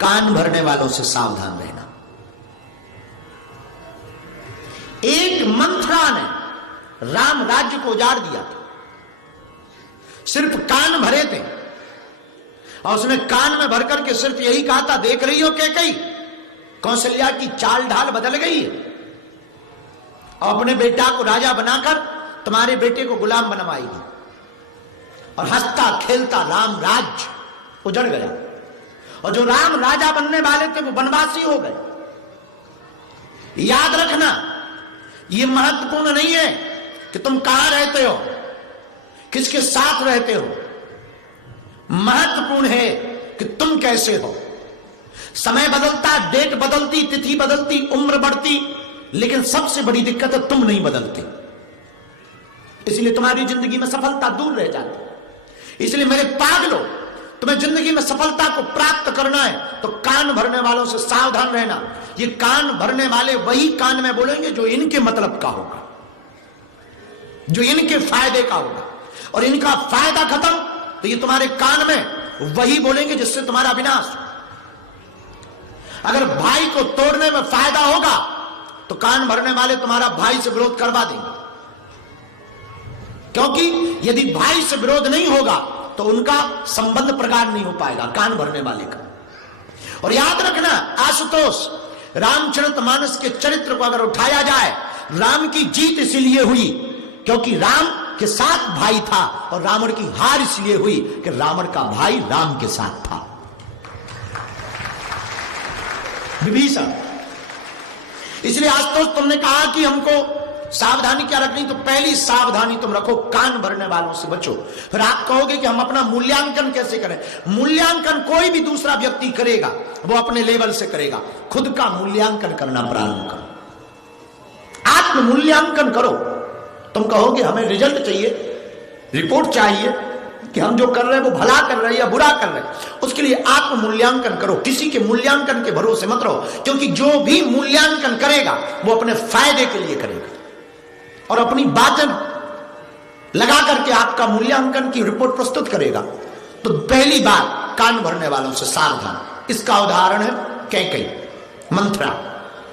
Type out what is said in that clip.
कान भरने वालों से सावधान रहना। एक मंथरा ने राम राज्य को उजाड़ दिया था, सिर्फ कान भरे थे, और उसने कान में भर करके सिर्फ यही कहा था, देख रही हो कैकेयी, कौशल्या की चाल ढाल बदल गई है और अपने बेटा को राजा बनाकर तुम्हारे बेटे को गुलाम बनवाएगी। और हंसता खेलता राम राज्य उजड़ गया, और जो राम राजा बनने वाले थे वो वनवासी हो गए। याद रखना, ये महत्वपूर्ण नहीं है कि तुम कहां रहते हो, किसके साथ रहते हो, महत्वपूर्ण है कि तुम कैसे हो। समय बदलता, डेट बदलती, तिथि बदलती, उम्र बढ़ती, लेकिन सबसे बड़ी दिक्कत है तुम नहीं बदलते, इसलिए तुम्हारी जिंदगी में सफलता दूर रह जाती। इसलिए मेरे पागलों, तुम्हें जिंदगी में सफलता को प्राप्त करना है तो कान भरने वालों से सावधान रहना। ये कान भरने वाले वही कान में बोलेंगे जो इनके मतलब का होगा, जो इनके फायदे का होगा, और इनका फायदा खत्म तो ये तुम्हारे कान में वही बोलेंगे जिससे तुम्हारा विनाश। अगर भाई को तोड़ने में फायदा होगा तो कान भरने वाले तुम्हारा भाई से विरोध करवा देंगे, क्योंकि यदि भाई से विरोध नहीं होगा तो उनका संबंध प्रगाढ़ नहीं हो पाएगा कान भरने वाले का। और याद रखना आशुतोष, रामचरितमानस के चरित्र को अगर उठाया जाए, राम की जीत इसलिए हुई क्योंकि राम के साथ भाई था, और रावण की हार इसलिए हुई कि रावण का भाई राम के साथ था, विभीषण। इसलिए आज तो तुमने कहा कि हमको सावधानी क्या रखनी, तो पहली सावधानी तुम रखो, कान भरने वालों से बचो। फिर आप कहोगे कि हम अपना मूल्यांकन कैसे करें। मूल्यांकन कोई भी दूसरा व्यक्ति करेगा, वो अपने लेवल से करेगा, खुद का मूल्यांकन करना प्रारंभ करो, आत्म मूल्यांकन करो। तुम कहोगे हमें रिजल्ट चाहिए, रिपोर्ट चाहिए कि हम जो कर रहे हैं वो भला कर रहे हैं या बुरा कर रहे हैं, उसके लिए आत्म मूल्यांकन करो। किसी के मूल्यांकन के भरोसे मत रहो, क्योंकि जो भी मूल्यांकन करेगा वो अपने फायदे के लिए करेगा और अपनी बातें लगा करके आपका मूल्यांकन की रिपोर्ट प्रस्तुत करेगा। तो पहली बात, कान भरने वालों से सावधान। इसका उदाहरण है कैकेयी, मंथरा।